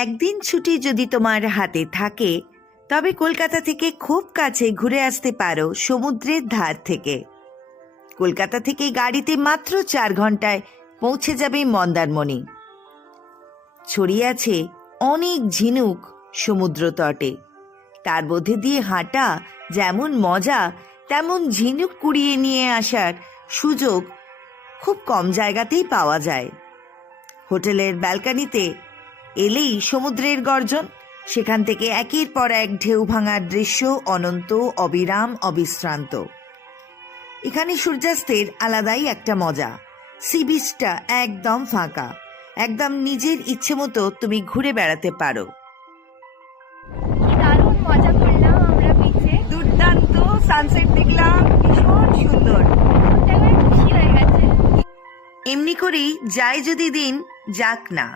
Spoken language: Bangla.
একদিন ছুটি যদি তোমার হাতে থাকে তবে কলকাতা থেকে খুব কাছে ঘুরে আসতে পারো সমুদ্রের ধার থেকে। কলকাতা থেকে গাড়িতে মাত্র 4 ঘন্টায় পৌঁছে যাবে মন্দারমণি। ছড়িয়ে আছে অনেক ঝিনুক সমুদ্র তটে, তার মধ্যে দিয়ে হাঁটা যেমন মজা তেমন ঝিনুক কুড়িয়ে নিয়ে আসার সুযোগ খুব কম জায়গাতেই পাওয়া যায়। হোটেলের ব্যালকনিতে এলেই সমুদ্রের গর্জন, সেখান থেকে একের পর এক ঢেউ ভাঙার দৃশ্য অনন্ত, অবিরাম, অবিশ্রান্ত। এখানে সূর্যাস্তের আলাদাই একটা মজা। সি বিচটা একদম ফাঁকা, একদম নিজের ইচ্ছে মতো তুমি ঘুরে বেড়াতে পারো। দারুণ মজা করলাম আমরা বিচে, দুর্দান্ত সানসেট দেখলাম, ভীষণ সুন্দর। খুশি হয়ে গেছে। এমনি করেই যায় যদি দিন, যাক না।